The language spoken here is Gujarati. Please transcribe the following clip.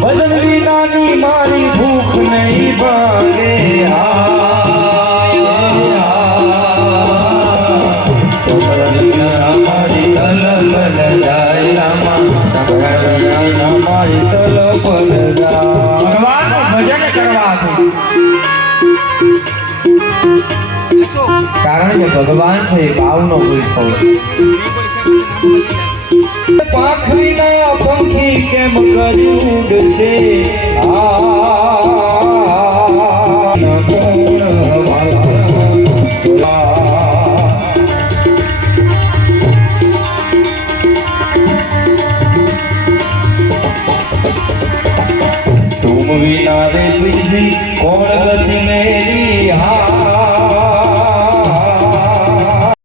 ભજન વિનાની મારી ભૂખ નહીં ભાગે મારી તલપલ જાય રામા મારી તલપલ જાય ભગવાનનું ભજન કરવા કારણ કે ભગવાન છે એ ભાવનો ભૂલખો છે પાંખ વિના પંખી કેમ કરી ઉડશે આ